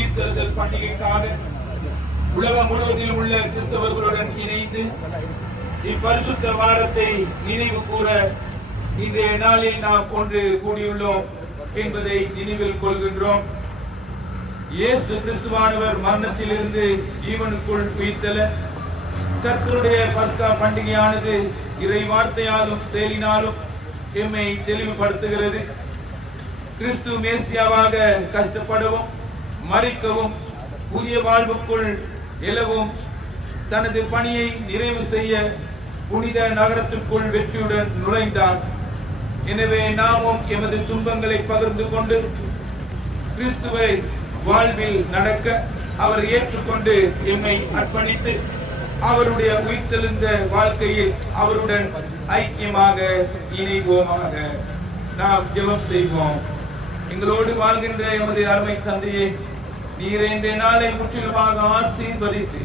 உயிர்த்தெழுதல் பண்டிகைக்காக உலகம் முழுவதிலும் உள்ள கிறிஸ்தவர்களுடன் இணைந்து இப்பரிசுத்த வாரத்தை நினைவு கூற இன்றைய நாளில் நாம் ஒன்று கூடியுள்ளோம் என்பதை நினைவில் கொள்கின்றோம். இயேசு கிறிஸ்துவானவர் மரணத்திலிருந்து ஜீவனுக்குள் உயிர்த்தெழ கர்த்தருடைய பஸ்கா பண்டிகையானது இறை வார்த்தையாலும் செயலினாலும் எம்மை தெளிவுபடுத்துகிறது. கிறிஸ்து மேசியாவாக கஷ்டப்படவும் மரிக்கவும் புதிய வாழ்வுக்குள் எழவும் தனது பணியை நிறைவு செய்ய புனித நகரத்திற்குள் வெற்றியுடன் நுழைந்தார். எனவே நாமும் எமது துன்பங்களை பகிர்ந்து கொண்டு கிறிஸ்துவை வாழ்வில் நடக்க அவர் ஏற்றுக்கொண்டு எம்மை அர்ப்பணித்து அவருடைய உயிர்த்தெழுந்த வாழ்க்கையில் அவருடன் ஐக்கியமாக இணைவோமாக. நாம் ஜெபம் செய்வோம். எங்களோடு வாழ்கின்ற எமது அருமை தந்தையே, நீர் இன்றைய நாளை முற்றிலுமாக ஆசீர்வதித்து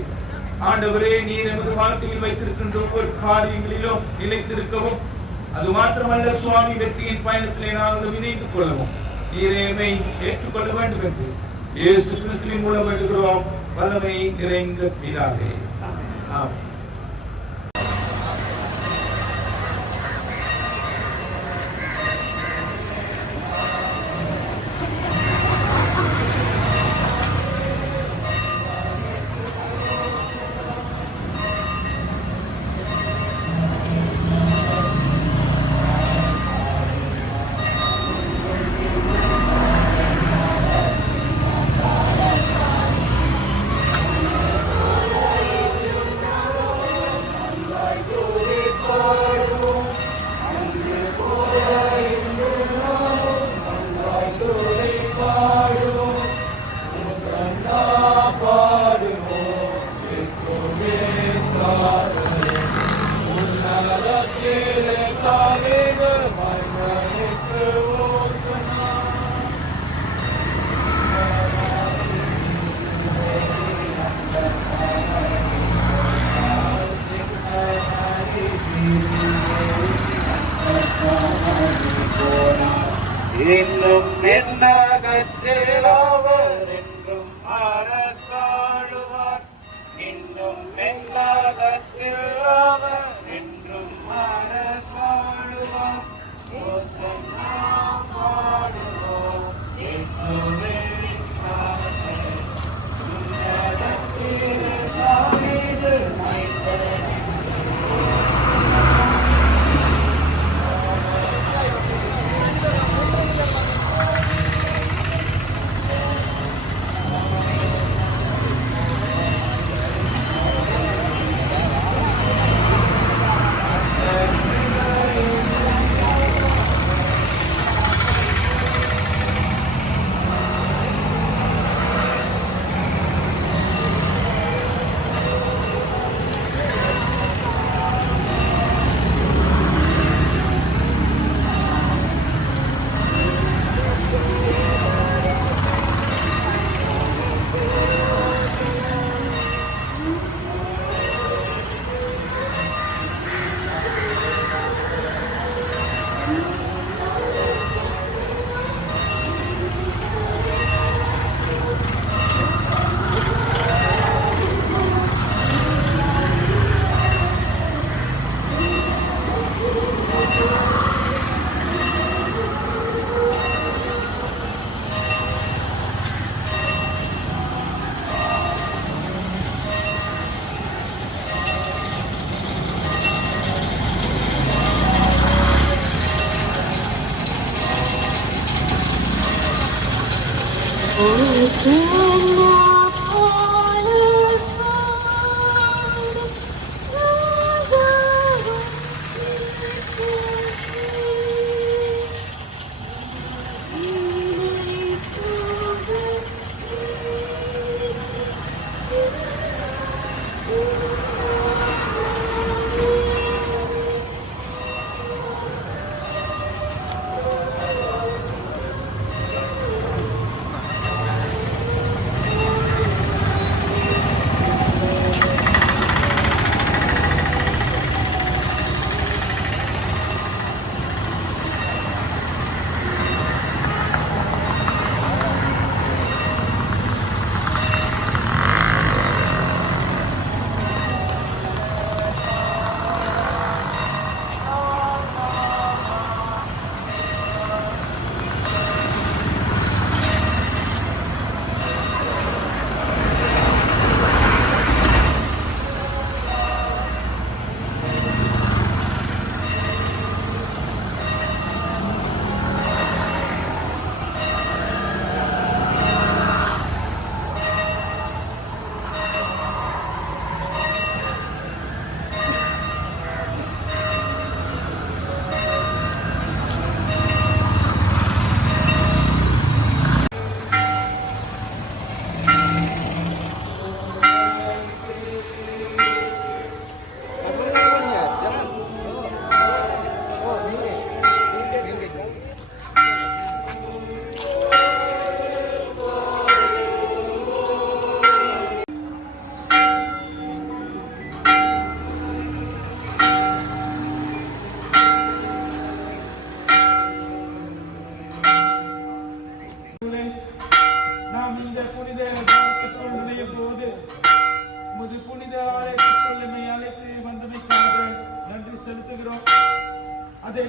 ஆண்டவரே, நீர் எமது வாழ்க்கையில் வைத்திருக்கின்ற ஒவ்வொரு காரியங்களிலும் நிலைத்திருக்கவும், அது மாத்திரமல்ல சுவாமி, வெற்றியின் பயணத்திலே நாங்கள் இணைந்து கொள்ளவும் நீரே எம்மை ஏற்றுக்கொள்ள வேண்டும் என்று இயேசு கிறிஸ்துவின் மூலம் வேண்டுகிறோம். வல்லமை நிறைந்த பிதாவே, ஆமென். இன்னும் என்னகத்தில் அவர் என்றும் அரசாளுவார். இன்னும் என்னகத்தில் அவர் என்றும் அரசாளுவார். ஓசன்னா பாடுவோம் இயேசுவின் நாமத்தை. உன்னதத்தில் தாவீது மைந்தனே,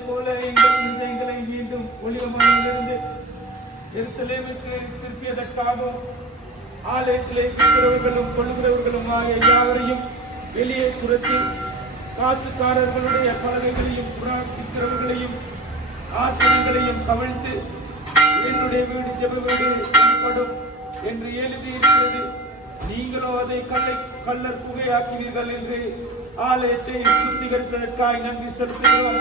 போல எங்கள் இருதயங்களை மீண்டும் ஒளிவமனையிலிருந்து எருசலேமுக்கு திருப்பியதற்காகவும் ஆலயத்திலே விற்கிறவர்களும் கொள்ளுகிறவர்களும் ஆகிய யாவரையும் வெளியே துரத்தி காசுக்காரர்களுடைய பலகைகளையும் விற்கிறவர்களையும் ஆசனங்களையும் கவிழ்த்து என்னுடைய வீடு ஜெப வீடு எனப்படும் என்று எழுதியிருக்கிறது. நீங்களோ அதை கல்லர் புகையாக்கினீர்கள் என்று ஆலயத்தை சுத்திகரிப்பதற்காக நன்றி செலுத்துகிறோம்.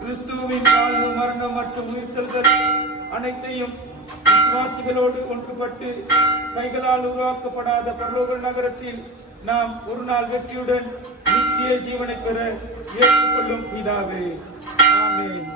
கிறிஸ்துவின் வாழ்வு, மரணம் மற்றும் உயிர்த்தெழுதல் அனைத்தையும் விசுவாசிகளோடு ஒன்றுபட்டு கைகளால் உருவாக்கப்படாத பரலோக நகரத்தில் நாம் ஒரு நாள் வெற்றியுடன் நித்திய ஜீவனை பெற ஏற்றுக்கொள்ளும் பிதாவே, ஆமென்.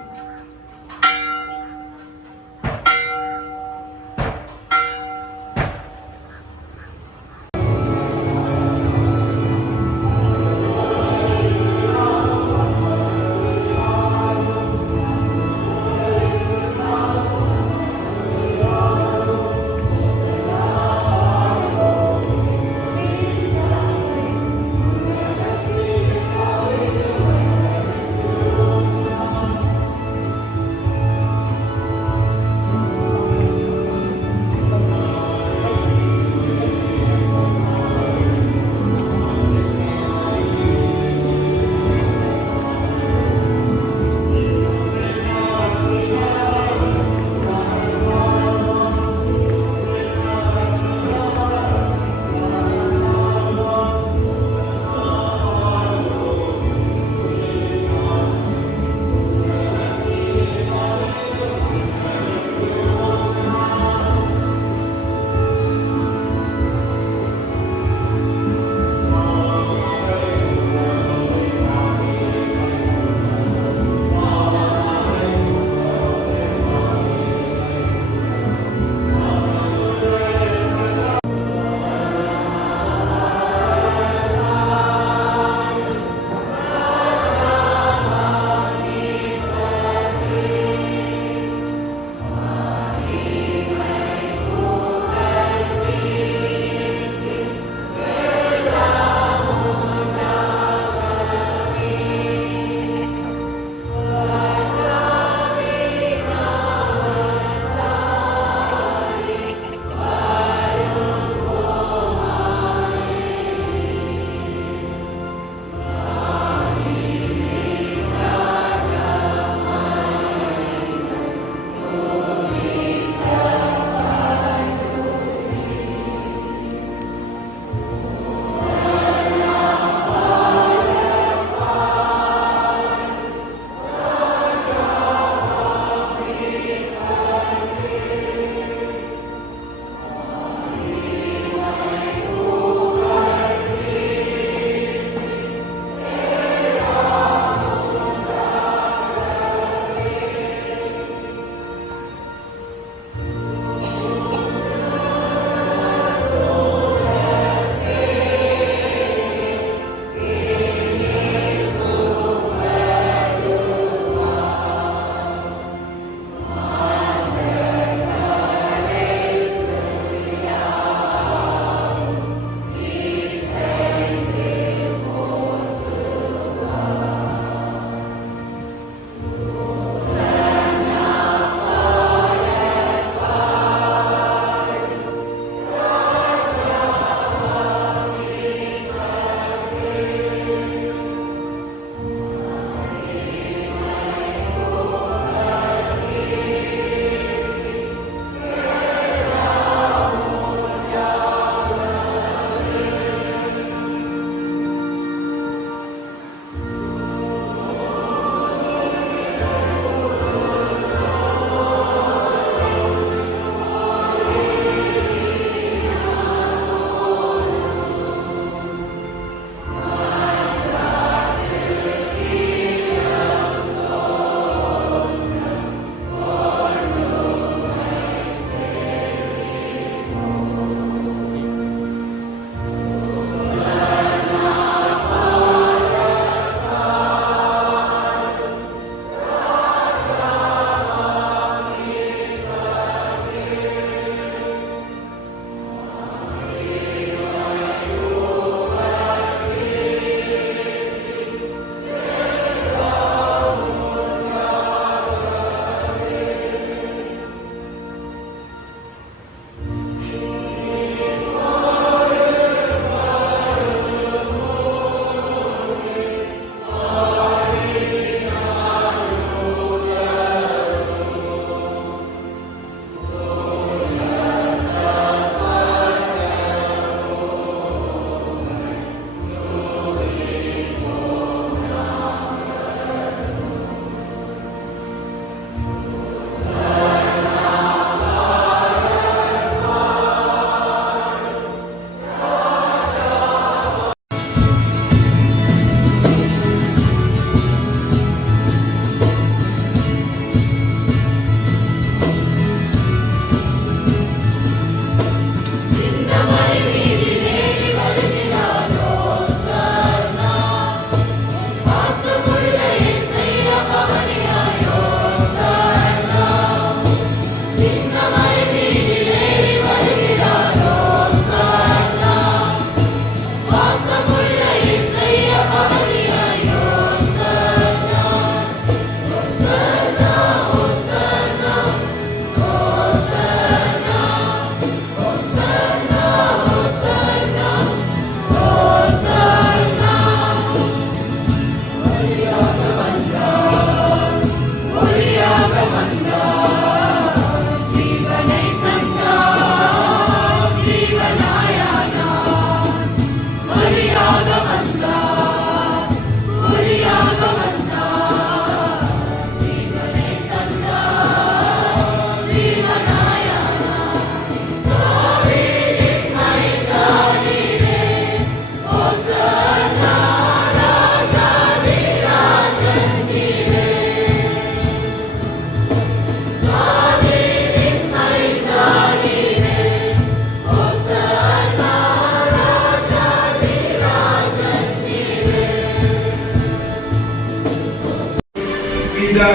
பிதா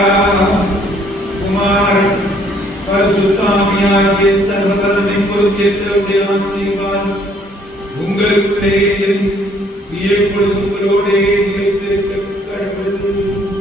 குமாரன் பரிசுத்த ஆவியாகிய சர்வ வல்லமை பொறுப்பேற்றவருடைய ஆசீர்வாதம் உங்களுக்குள்ளே எப்பொழுதும் உங்களோடே நிலைத்திருக்க கடவுள்.